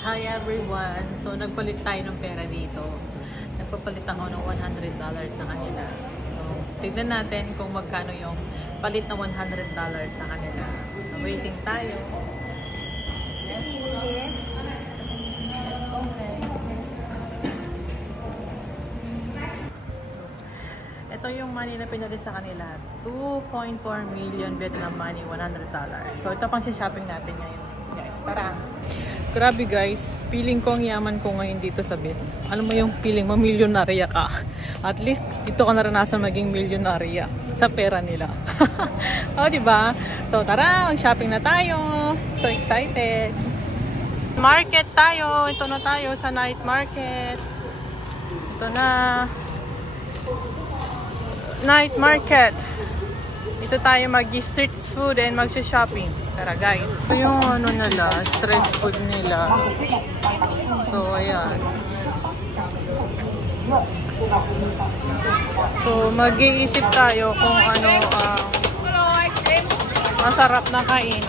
Hi everyone! So nagpalit tayo ng pera dito. Nagpapalit ako ng $100 sa kanila. So tignan natin kung magkano yung palit na $100 sa kanila. So waiting tayo. Yes, okay. Ito yung money na pinalit sa kanila. 2.4 million Vietnam money, $100. So ito pang shopping natin ngayon. Guys, tara! Grabe guys, feeling ko ang yaman ko ngayon dito sa Vietnam. Alam mo yung feeling mo, milyonarya ka. At least, ito ko naranasan maging milyonarya sa pera nila. O, diba? So, tara, mag-shopping na tayo. So excited. Market tayo. Ito na tayo sa night market. Ito na. Night market. Ito tayo mag-street food and mag-shopping. Tara guys. Ito yung ano nila, stress food nila. So, ayan. So, mag-iisip tayo kung ano masarap na kainin.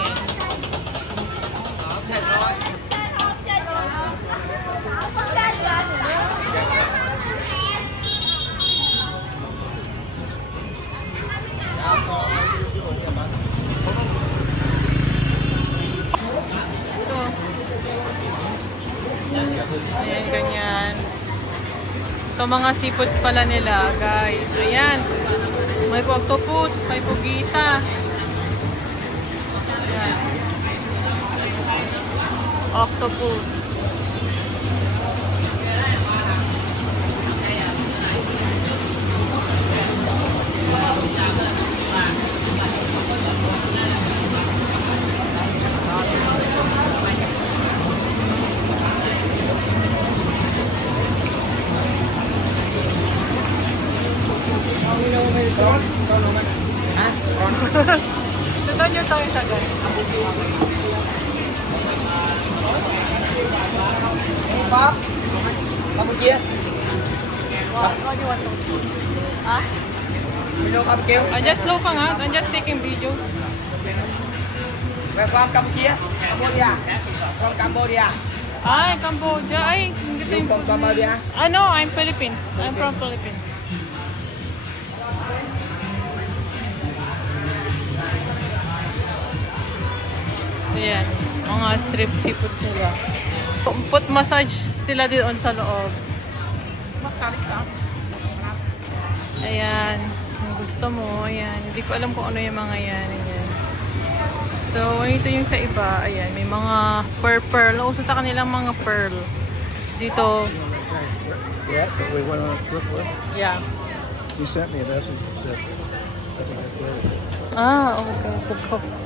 Ayan, ganyan. So, mga seafoods pala nila, guys. Ayan. May octopus, may pugita. Ayan. Octopus. Ito nyo tayo sa guys. Hey, Bob. Campuchia. What do you want to do? Ah? You know Campuchia? I'm just looking at. I'm just taking video. We're from Cambodia. Cambodia. From Cambodia. Ay, Cambodia. Ay, hindi You from Cambodia? no, I'm Philippines. I'm from Philippines. Ayan, mga strip seafood nila. Foot massage sila doon sa loob. Massage ka? Ayan, kung gusto mo, ayan. Hindi ko alam kung ano yung mga yan. Ayan. So, ito yung sa iba. Ayan, may mga pearl. Uso sa kanilang mga pearl. Dito. Yeah, that we went on a trip with. Yeah. He sent me a message and said, I think I played. Okay.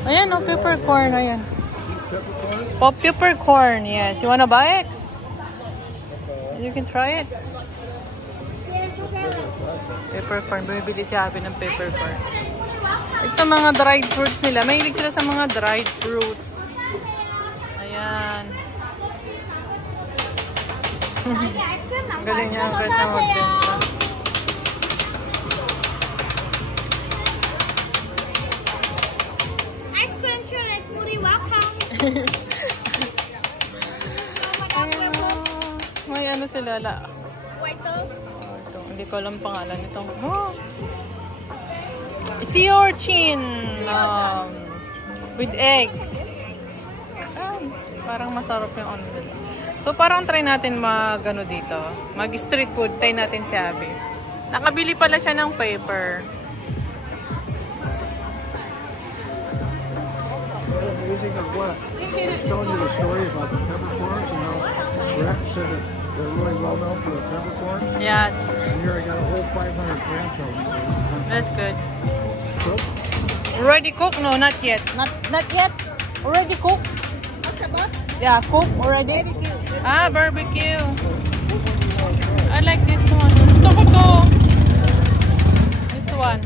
Ayan, oh, peppercorn. Ayan. Peppercorns? Oh, peppercorn, yes. You wanna buy it? You can try it. Peppercorn. Bumibili si Abby ng peppercorn. Ito mga dried fruits nila. Mahilig sila sa mga dried fruits. Ayan. Galing niya ang ganda magtinda. Ice cream churros smoothie welcome. Ayan, may ano sila. Ito. Ito, hindi ko alam pangalan nito. Oh. Sea urchin. With egg. Parang masarap yung ano nila. So, parang try natin mag-ano dito. Mag-street food. Try natin si Abby. Nakabili pala siya ng paper. Using of what? Telling you the story about the peppercorns, you know, Brett said that they're really well known for the peppercorns. Yes. And here I got a whole 500 grams of them. That's good. Cooked? Already cooked? No, not yet. Not yet. Already cooked? What's about? Yeah, cooked already. Barbecue. Ah, barbecue. I like this one. Gusto ko to. This one.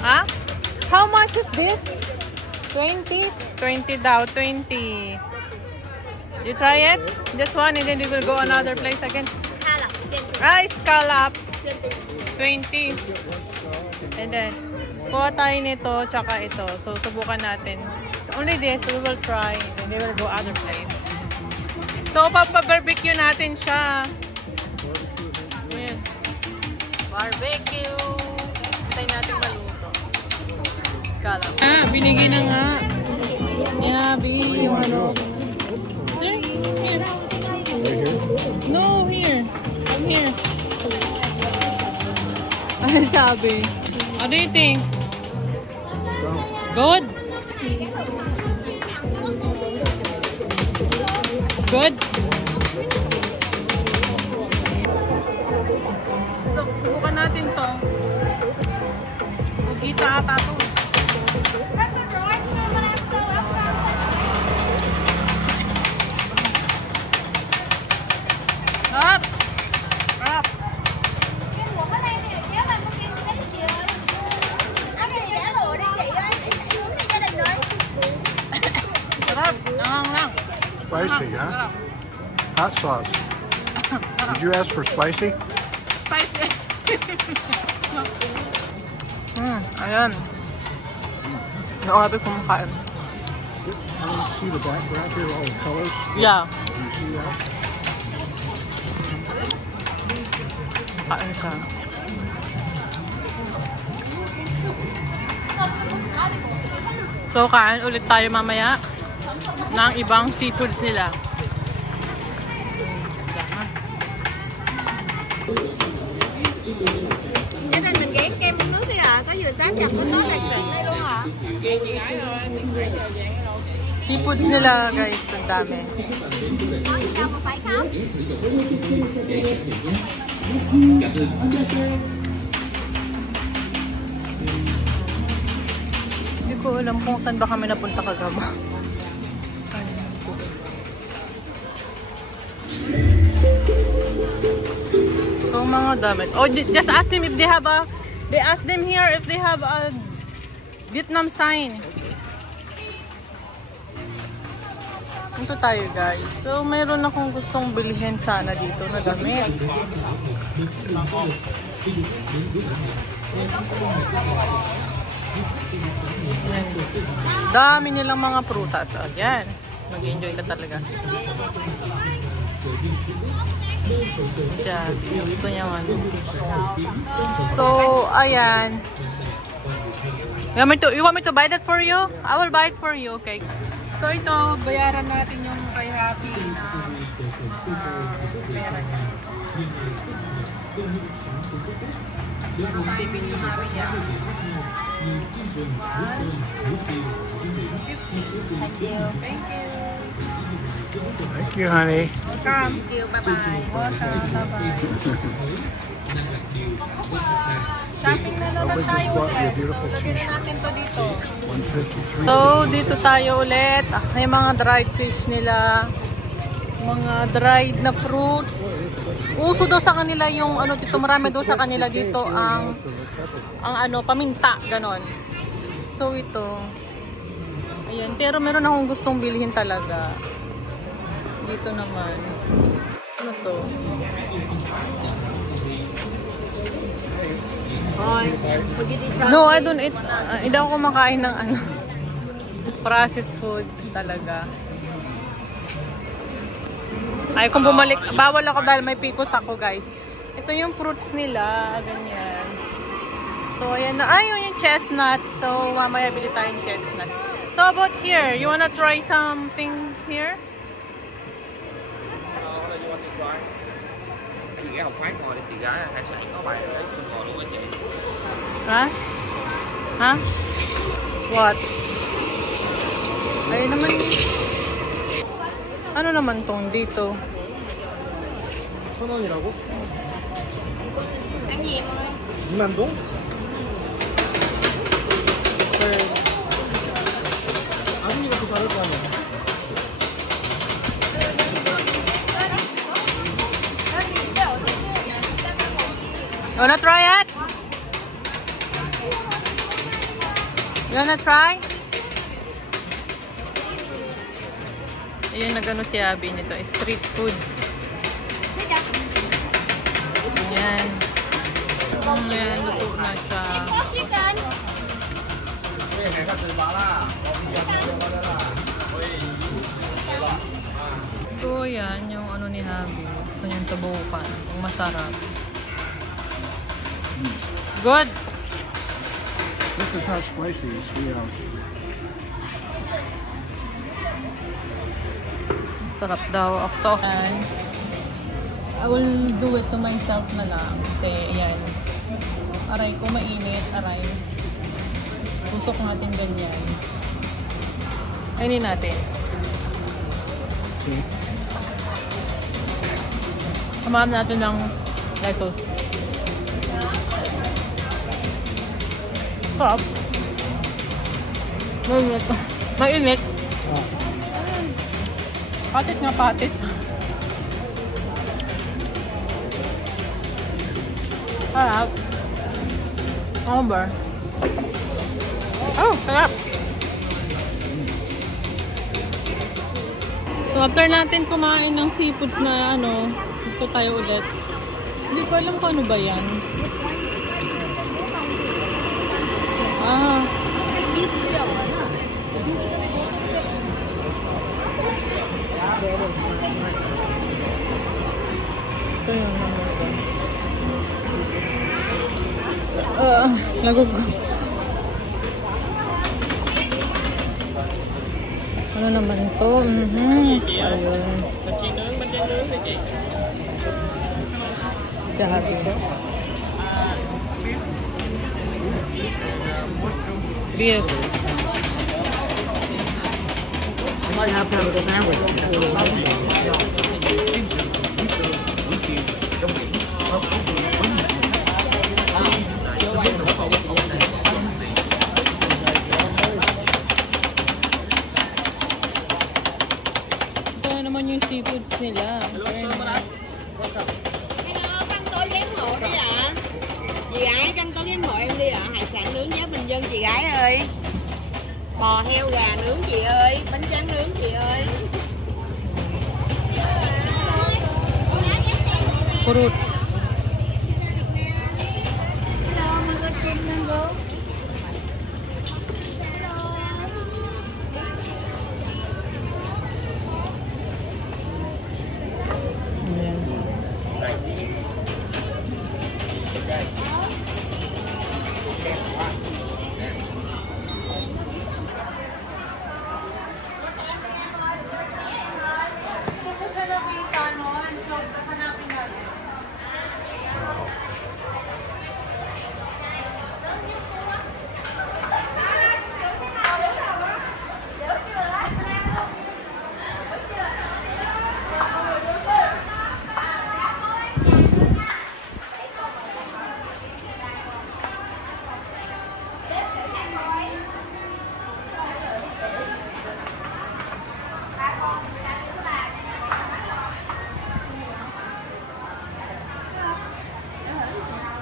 Ah? How much is this? 20? 20 daw. 20. You try it? This one and then we will go another place again. Scallop. Scallop. 20. And then, kuha tayo nito, tsaka ito. So, subukan natin. So only this, we will try. And we will go other place. So, papa-barbecue natin siya. Ayan. Barbecue. Hintay natin maluto. Scallop. Ah, binigay na nga. Yabi, yung ano. There? Here. No, here. I'm here. Ano sabi? What do you think? Good? Good? So, subukan natin to. Ugita ata to. Up! Up! Sarap! Nangang lang. Spicy, huh? Hot sauce. Did you ask for spicy? Spicy. Ayan. Nakabi kumakain. See the background here, all the colors? Yeah. Do you see that? Kain siya. So, kain ulit tayo mamaya ng ibang seafoods nila. Gia đình mình ghé kem nước đi ạ. Có dừa sáng chặt nước là chuyện đây luôn hả? Seafoods nila, guys. Ang dami. Có gì đâu mà phải không? Hindi ko alam kung saan ba kami napunta kagabi. So, mga damit. Oh, just ask them if they have a... They ask them here if they have a Vietnam sign. Ito tayo, guys. So, mayroon akong gustong bilhin sana dito na damit. Ayan. Dami nilang mga prutas. Ayan. Mag-enjoy ka talaga. Siya, gusto niya man. So, ayan. You want me to buy that for you? I will buy it for you, okay? So, ito, bayaran natin yung kay Happy na bayaran niya. Bibili yung Happy niya. Thank you. Thank you. Thank you, honey. Welcome. Thank you. Bye-bye. Welcome. Bye-bye. Shopping na naman tayo ulit. Lagyan natin to dito. So, dito tayo ulit. May mga dried fish nila. Mga dried na fruits. Uso daw sa kanila yung ano dito. Marami daw sa kanila dito ang ano, paminta. Ganon. So, ito. Ayan. Pero meron akong gustong bilhin talaga. Dito naman. Ano to? No, I don't eat. Hindi ako kumakain ng ano. Processed food talaga. Ay, kung bumalik, bawal ako dahil may picos ako, guys. Ito yung fruits nila. Ganyan. So, ayan na. Ay, yun yung chestnut. So, mamaya bili tayong chestnuts. So, about here, you wanna try something here? Cái học khoái ngồi thì chị gái hải sản có bài đấy ngồi luôn á chị. Ha? Ha? What? Ay naman. Ano naman tong dito? 1,000원이라고? Ăn gì mà? 2만 동? 아버님이 또 다를 거 아니야? You wanna try it? You wanna try? Ayan, nagano si Abby nito. Street foods. Ayan. Ayan, luto na siya. Có chicken. So, yan yung ano ni Habi. Gusto niyang subukan. Kung masarap. Good! This is not spicy, it's sweet out. Sarap daw. So, and I will do it to myself na lang. Kasi, ayan. Aray ko mainit. Aray. Pusok natin ganyan. Ayun natin. Samahan natin ng lettuce. Sarap. Mainit. Mainit. Patit nga patit. Sarap. Ano ba? Oh, sarap. So after natin kumain ng seafoods na ano, dito tayo ulit. Hindi ko alam kung ano ba yan. Ah. Ito yun. Ano naman ito? Ayun. Sa habi ko. Beef. You might have to have a sandwich. Ito naman yung seafoods nila. Hello, canh tối ghém hộ đi ạ. Chị gái canh tối ghém hộ em đi ạ. Hải sản nướng giá bình dân chị gái ơi. Bò heo gà nướng chị ơi. Bánh tráng nướng chị ơi. Fruits. Hello, mango sweet mango.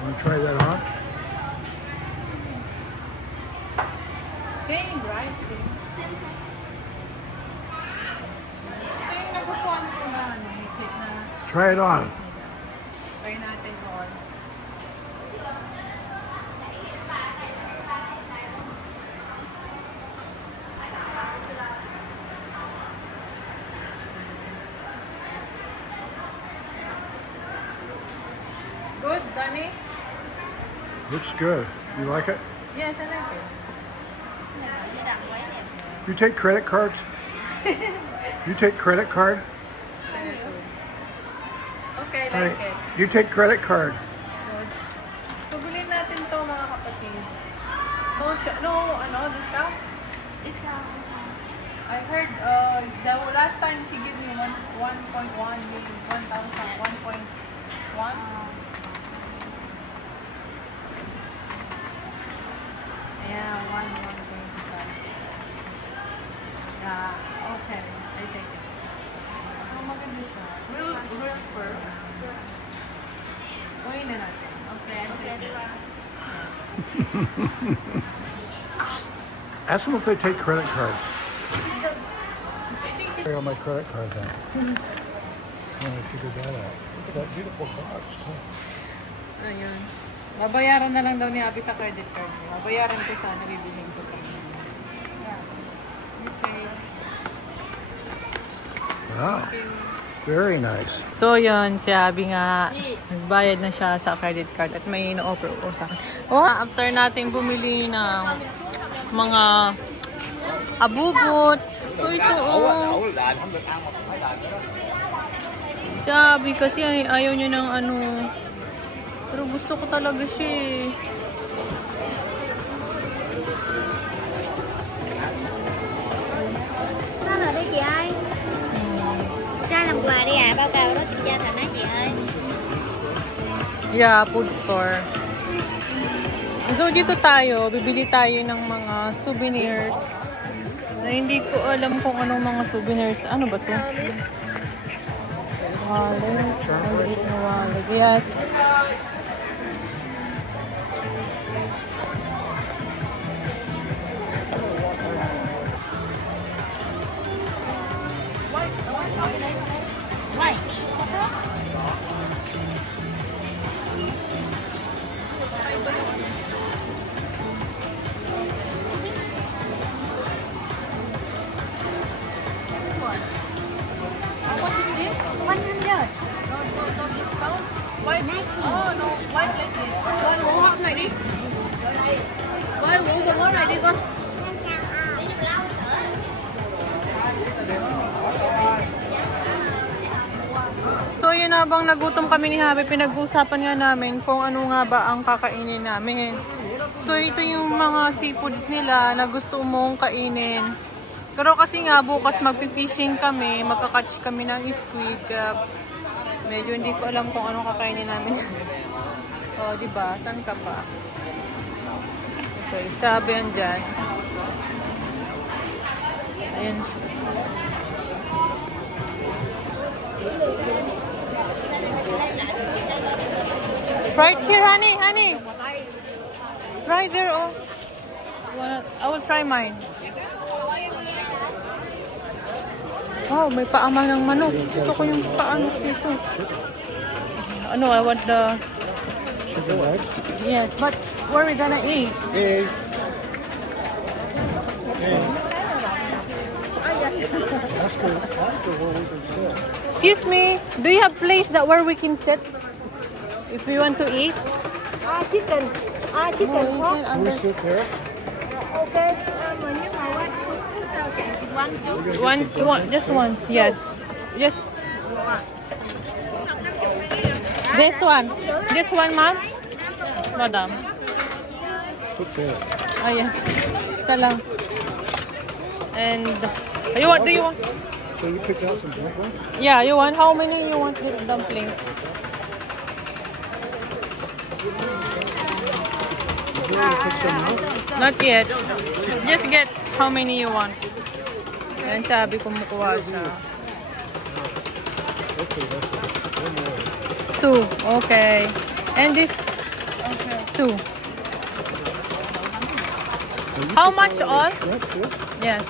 Want to try that on? Same, right? Ito yung nagustuhan ko na ano, higit na Try it on. try natin on. Good, Danny? Looks good. You like it? Yes, I like it. You take credit cards? You take credit card? Okay, Honey, like it. you take credit card. Good. So, bilhin natin to mga kapatid. No, discount? I heard the last time she gave me 1.1 million, 1,000, 1.1. Yeah, 1.5. Yeah, okay. I take it. So, maganda siya. Real fur. Uwi na natin. Okay, Ask them if they take credit cards. I think she... I got my credit card then. I figured that out. Look at that beautiful box. Too. Ayun. Babayaran na lang daw ni Abby sa credit card niya. Babayaran ko sana, bibilhin ko sa kanya. Wow. Very nice. So, yun. Si Abby nga, nagbayad na siya sa credit card at may ino-offer ko sa akin. Oh, after natin bumili ng mga abubot. So, ito, oh. Si Abby kasi ayaw niya ng ano. Pero gusto ko talaga siya eh. Rồi đi chị ơi. Ra làm quà đi ạ, báo cáo đó chị ra thoải mái chị ơi. Yeah, food store. So, dito tayo, bibili tayo ng mga souvenirs. Na hindi ko alam kung anong mga souvenirs. Ano ba to? Wallet. Yes. So yun, habang nagutom kami ni Habi, pinag-uusapan nga namin kung ano nga ba ang kakainin namin. So ito yung mga seafoods nila na gusto mong kainin. Pero kasi nga bukas magpipishing kami, magkakatch kami ng squid. Medyo hindi ko alam kung anong kakainin namin. O, diba? Saan ka pa? Okay, sabi yan dyan. Ayan. Right here, honey, honey. Right there, oh. I will try mine. Wow, may paamang ng manok. Gusto ko yung paanok dito. Ano, I want the... Chicken legs? Yes, but where are we gonna eat? Hey. Ask her where we can sit. Excuse me, do you have place that where we can sit? If we want to eat? Chicken. Chicken. Can we sit there? Okay. Nhưng mà One, just one. Yes. Yes. This one, ma'am. Madam. Put there. Oh yeah. Isa lang. And what do you want? So you picked out some dumplings? Yeah, you want? How many you want dumplings? Before you pick some out? Not yet. Just get how many you want. Yan sabi ko mukuha siya. Okay, that's one more. 2. Okay. And this? Okay. 2. How much all? Shrimp, too? Yes.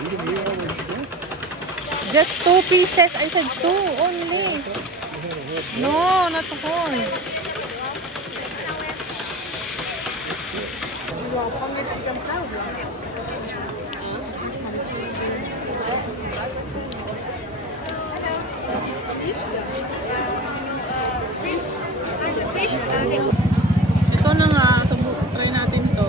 You can eat all the shrimp? Just 2 pieces. I said 2 only. No, not whole. Ito na nga. Try natin to.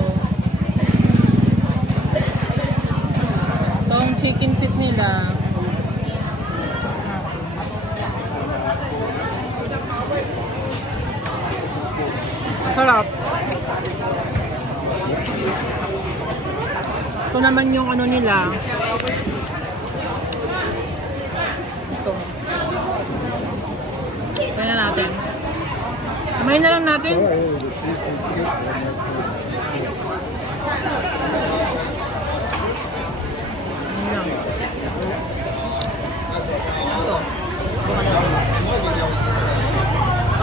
Itong chicken feet nila. Sarap. Ito naman yung ano nila. Ito. Kaya na natin. Kamay na lang natin. Oh, the seafood soup. Ayan. Ito.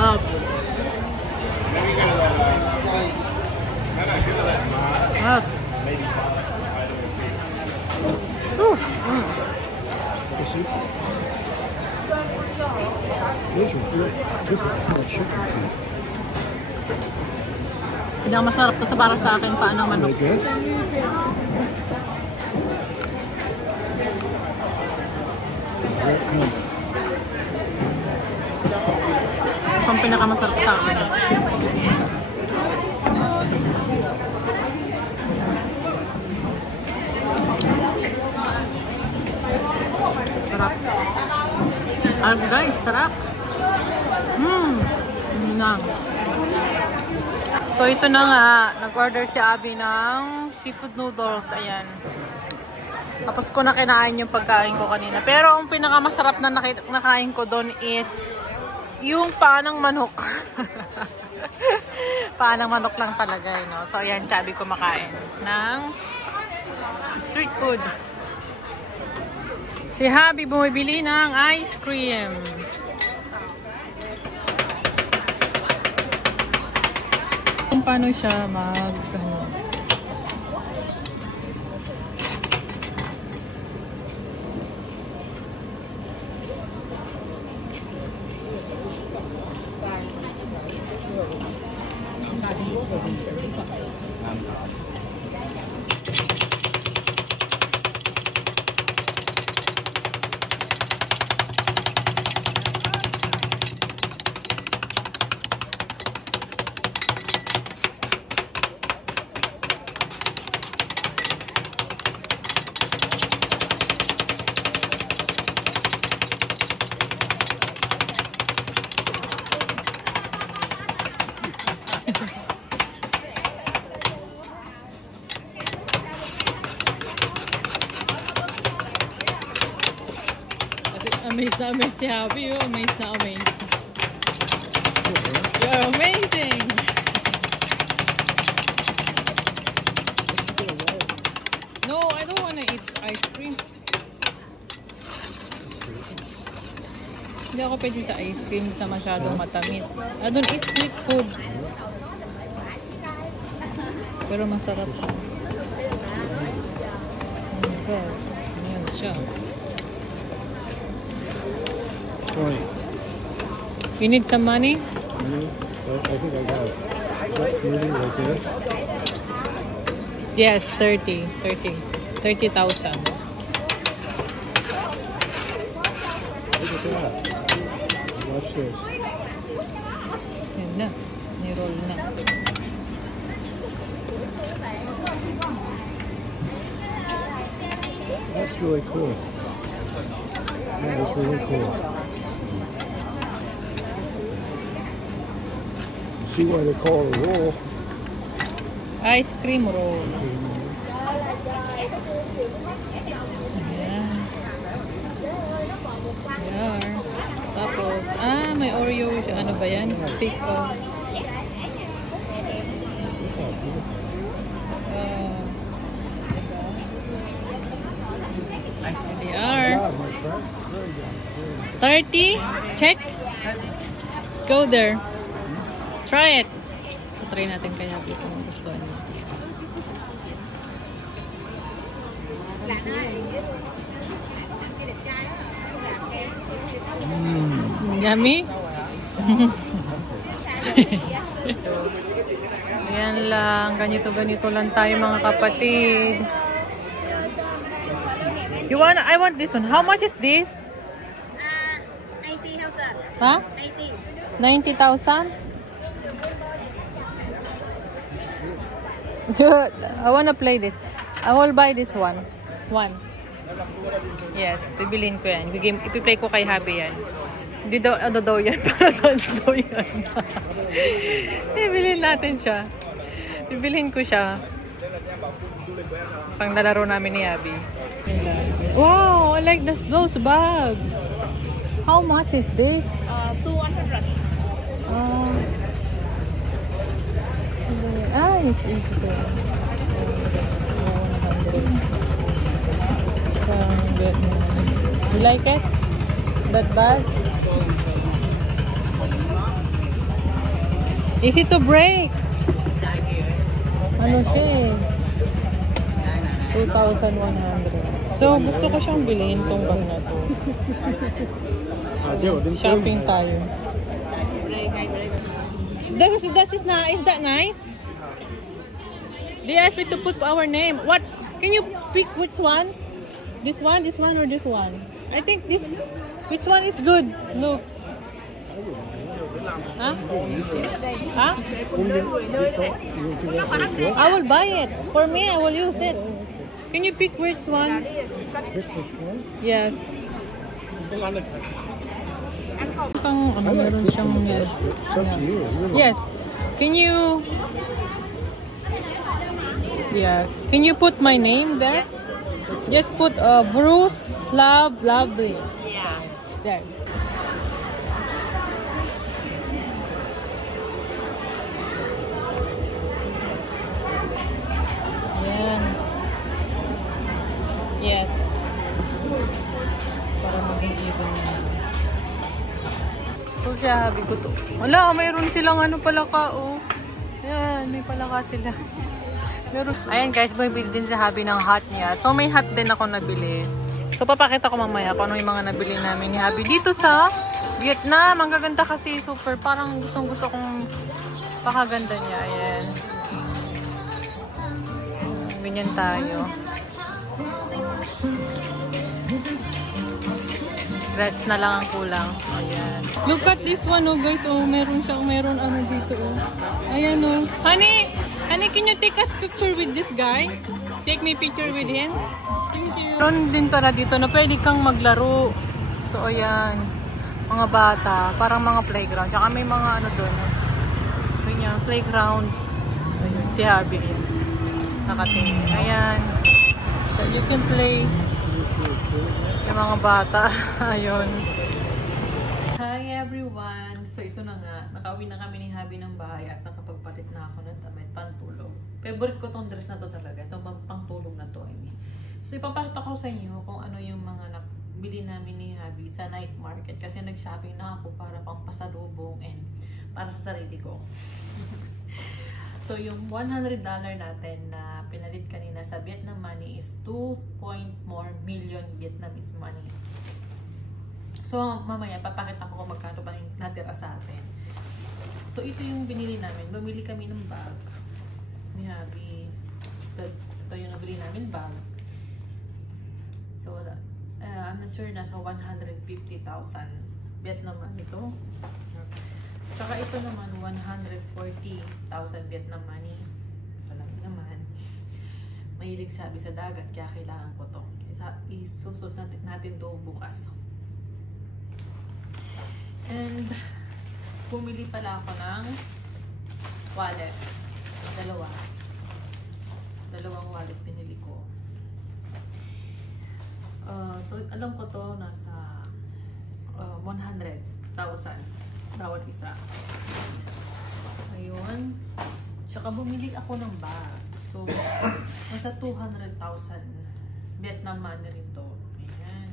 Up. Up. The soup. Those are good. Good chicken feet. Pinakamasarap to sa para sa akin paano Are manok. they good? Ito ang pinakamasarap sa akin. Sarap. Guys, sarap. Na. So ito na nga, nag-order si Abby ng seafood noodles. Ayan. Tapos ko na kinain yung pagkain ko kanina. Pero ang pinakamasarap na nakain ko doon is yung panang manok. Panang manok lang talaga, no? So ayan, si Abby kumakain ng street food. Si Abby bumibili ng ice cream. Kung paano siya Amazed na amazed si Abby. You're amazed na amazed. You're amazing! No, I don't want to eat ice cream. Hindi ako pwede sa ice cream sa masyadong matamis. I don't eat sweet food. Pero masarap siya. Oh my God. Ayan siya. You need some money? I think I got it. Is that 30 right there? Yes, 30,000. Look at that. Watch this. Yan na. Ni-roll na. That's really cool. Yeah, that's really cool. See why they call it a roll. Ice cream roll. Ayan. Ayan. Tapos, may Oreo. Ano ba yan? Stick of. They are. 30? Check. Let's go there. Try it. So, try natin kaya kung gusto niya. Yummy? Ayan lang. Ganito-ganito lang tayo mga kapatid. I want this one. How much is this? 90,000. Huh? 90,000? Dude, I wanna play this. I will buy this one. Yes, bibilin ko yan. Ipi-play ko kay Habi yan. Hindi daw, ano daw yan? Para saan daw yan? Bibilin natin siya. Bibilin ko siya. Pang nalaro namin ni Habi. Wow, I like those bags. How much is this? 200. It's easy to. 100. You like it? That bag? Easy to break. Ano siya eh? 2,100. So, gusto ko siyang bilhin tong bag na to. Shopping tayo. Is that nice? They asked me to put our name. Can you pick which one? This one, or this one? I think this. Which one is good? Look. Huh? Huh? I will buy it. For me, I will use it. Can you pick which one? Yes. Meron siyang yes. Yes. Can you? Yeah. Can you put my name there? Just put Bruce Love Lovely. Yeah. There. Yan. Yes. Para maging even niya. So siya, habi ko to. Wala, mayroon silang ano palaka, oh. Yan, may palaka sila. Meron. Ayan guys, bumibili din sa habi ng hat niya. So may hat din ako nabili. So papakita ko mamaya kung ano yung mga nabili namin ni habi dito sa Vietnam. Ang gaganda kasi, super. Parang gusto kong pakaganda niya. Ayan. Ganyan tayo. Dress na lang ang kulang. Ayan. Look at this one, oh guys. Oh, meron ano dito, oh. Ayan, oh. Honey, can you take us picture with this guy? Take me picture with him. Thank you. Meron din pala dito na pwede kang maglaro. So, ayan. Mga bata. Parang mga playground. Tsaka may mga ano doon. Ganyan, playgrounds. Ayan, si Habi. Nakatingin. Ayan. So, you can play. Yung mga bata. Ayun. Hi everyone! So ito na nga. Nakauwi na kami ni Habi ng bahay at nakapagpalit na ako ng damit pantulog. Favorite ko tong dress na to talaga. Itong pangtulog na to. So ipapakita ko sa inyo kung ano yung mga bili namin ni Habi sa night market. Kasi nag-shopping na ako para pang pasalubong and para sa sarili ko. So yung $100 natin na pinalit kanina sa Vietnam money is 2.4 million Vietnamese money. So mamaya papakita ko kung magkano ba yung natira sa atin. So ito yung binili namin. Bumili kami ng bag ni Habi. Ito yung nabili namin bag. So I'm not sure, nasa 150,000 Vietnam money ito. Tsaka ito naman, 140,000 Vietnam money. So lang naman. Mahilig sabi sa dagat, kaya kailangan ko to. Isusot natin to bukas. And, pumili pala ako ng wallet. Dalawang wallet pinili ko. So, alam ko to, nasa 100,000 bawat isa. Ayun. Tsaka bumili ako ng bag. So, nasa 200,000 Vietnam money nito. Ayan.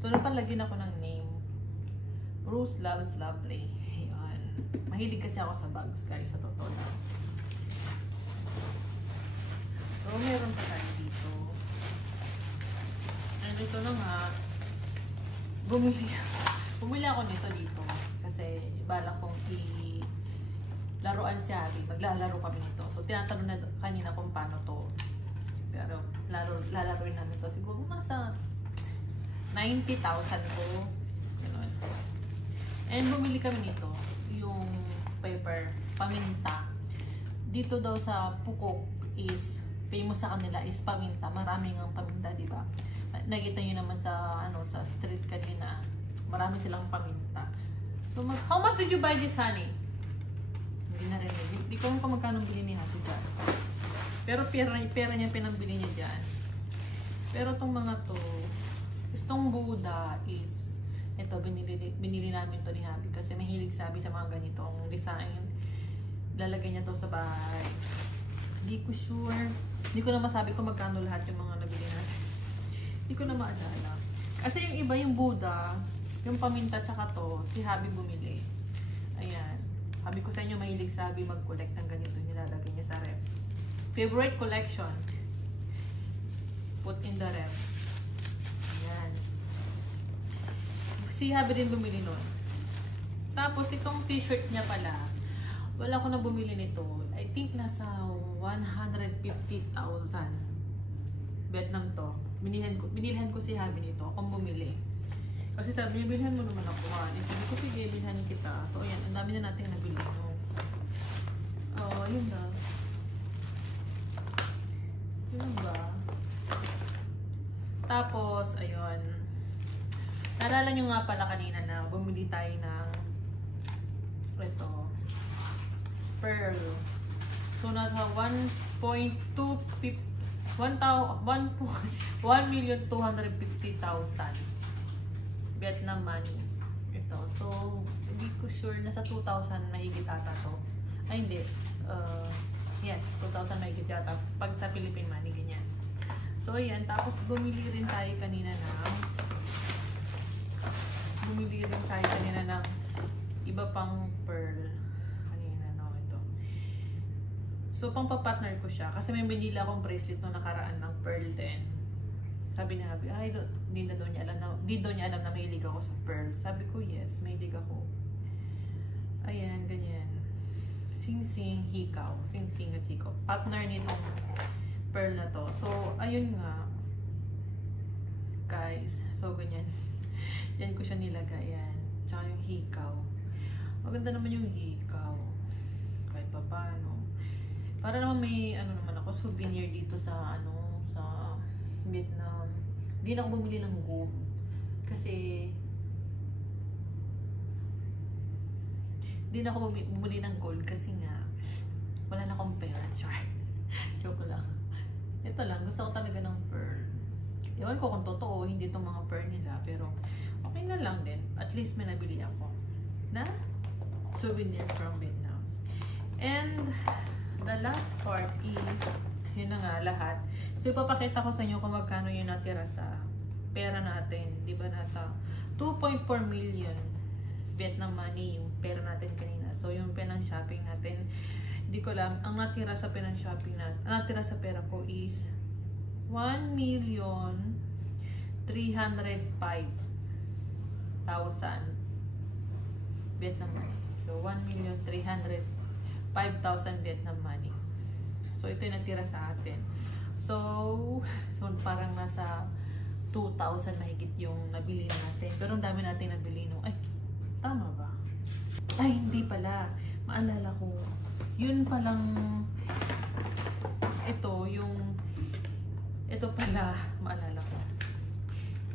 So, napalagyan ako ng name. Bruce Loves Lovely. Ayan. Mahilig kasi ako sa bags, guys. Sa totoo lang. So, meron pa tayo dito. And ito na nga. Bumili ako nito dito. Kasi balak kong laruan si Habi. Maglalaro kami nito. So, tinatanong na kanina kung paano to. Pero, lalaruin namin to. Siguro nasa 90,000 ko. Ganun. And bumili kami nito. Yung paper, paminta. Dito daw sa Phuket is, famous sa kanila is paminta. Maraming ang paminta, di ba? Nakita nyo naman sa, sa street kanina. Marami silang paminta. So, how much did you buy this, honey? Hindi na rin. Hindi ko kung magkano bili ni Habi dyan. Pero pera niya pinambili niya dyan. Pero itong mga to, itong Buddha is, ito, binili namin to ni Habi kasi mahilig sabi sa mga ganitong design. Lalagay niya to sa bahay. Hindi ko sure. Hindi ko na masabi kung magkano lahat yung mga nabili natin. Hindi ko na maalala. Kasi yung iba, yung Buddha, yung paminta tsaka to, si Habi bumili. Ayan. Habi ko sa inyo, mahilig sa Habi mag-collect ng ganito. Nilalagay niya sa ref. Favorite collection. Put in the ref. Ayan. Si Habi din bumili nun. Tapos, itong t-shirt niya pala, wala ko na bumili nito. I think nasa 150,000 Vietnam to. binilhan ko si Habi nito. Akong bumili. Kasi sabi niya, bilhan mo naman ako. Sabi ko, sige, bilhan kita. So, ayan, ang dami na natin nabili. Yun na. Yun ba? Tapos, ayun. Naalala nyo nga pala kanina na bumili tayo ng ito, pearl. So, nasa 1,250,000 Vietnam money. Ito. So, hindi ko sure. Nasa 2,000 mahigit ata to. Ay, hindi. Yes, 2,000 mahigit yata. Pag sa Philippine money, ganyan. So, ayan. Tapos, bumili rin tayo kanina ng iba pang pearl. Kanina, no? Ito. So, pang papartner ko siya. Kasi may binila akong bracelet no nakaraan ng pearl din. Sabi niya, ay, di daw niya alam na mahilig ako sa pearl. Sabi ko, yes, mahilig ako. Ayan, ganyan. Sing-sing, hikaw. Sing-sing at hikaw. Partner nitong pearl na to. So, ayun nga. Guys, so ganyan. Yan ko siya nilagay. Yan. Tsaka yung hikaw. Maganda naman yung hikaw. Kahit pa paano. Para naman may, naman ako, souvenir dito sa, sa Vietnam. Hindi na ako bumili ng gold. Kasi, hindi na ako bumili ng gold kasi nga, wala na akong pera. Char. Joke lang. Ito lang, gusto ko talaga ng pearl. Ewan ko kung totoo, hindi itong mga pearl nila. Pero, okay na lang din. At least may nabili ako na souvenir from Vietnam. And, the last part is, yun na nga, lahat. So, ipapakita ko sa inyo kung magkano yung natira sa pera natin. Di ba, nasa 2.4 million Vietnam money yung pera natin kanina. So, yung pinang shopping natin, hindi ko alam, ang natira sa pinang shopping natin, ang natira sa pera ko is 1,305,000 Vietnam money. So, 1,305,000 Vietnam money. So, ito yung natira sa atin. So parang nasa 2,000 mahigit yung nabili natin. Pero ang dami natin nabili nung, ay, tama ba? Ay, hindi pala. Maalala ko. Yun palang, ito pala, maalala ko.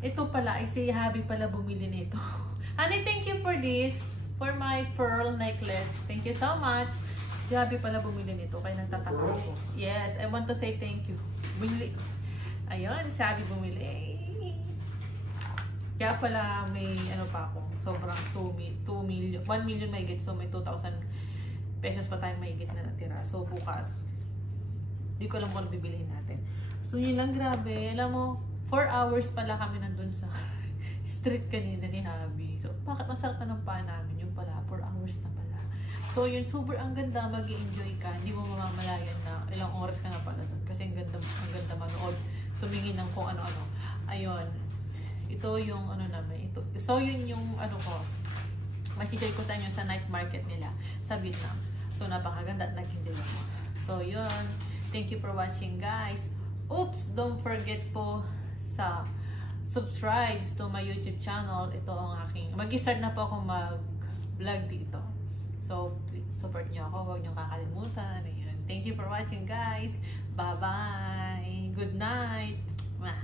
Ito pala, ay si Habi pala bumili nito. Honey, thank you for this. For my pearl necklace. Thank you so much. Si Habi pala bumili nito, kaya nagtataka ko. Yes, I want to say thank you. Bumili. Ayun, si Habi bumili. Kaya pala may pa ako, sobrang 1 million mahigit. So may 2,000 pesos pa tayong mahigit na natira. So bukas, di ko alam kung ano bibilihin natin. So yun lang, grabe. Alam mo, 4 hours pala kami nandun sa street kanina ni Habi. So bakit masakit na ng paa namin? Yung pala, 4 hours na pala. So yun, super ang ganda, mag-i-enjoy ka. Hindi mo mamamalayan na ilang oras ka na pala doon. Kasi ang ganda manood, tumingin ng kung ano-ano. Ayun. Ito yung namin. So yun yung ko. Masishare ko sa inyo sa night market nila sa Vietnam. So napakaganda at nag-enjoy ako. So yun. Thank you for watching, guys. Oops! Don't forget po sa subscribe to my YouTube channel. Ito ang aking, mag-start na po ako mag-vlog dito. So, please support nyo ako. Huwag nyo kakalimutan. Ayan. Thank you for watching, guys. Bye-bye. Good night. Mwah.